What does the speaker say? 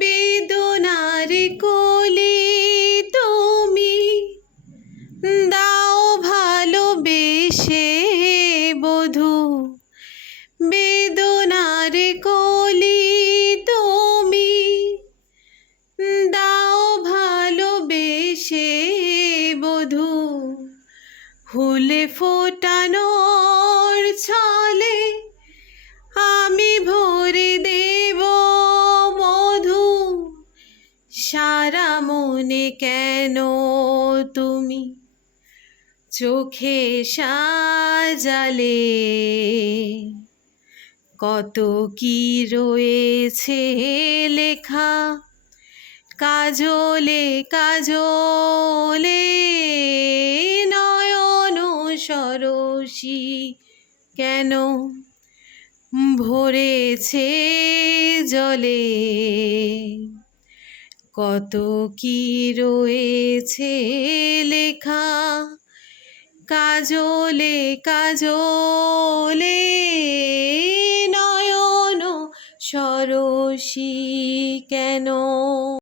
বেদনার কোলে তুমি দাও ভালোবেসে বধূ, বেদনার কোলে তুমি দাও ভালোবেসে বধূ, ফুল ফোটানোর ছলে আমি ভরে দেব মধু। সারা মনে কেন তুমি চোখে সাজালে, কত কি রয়েছে লেখা কাজলে কাজলে, নয়ন সরসী কেন ভরেছে জলে, কত কি রয়েছে লেখা কাজলে কাজলে, নয়ন সরসী কেন।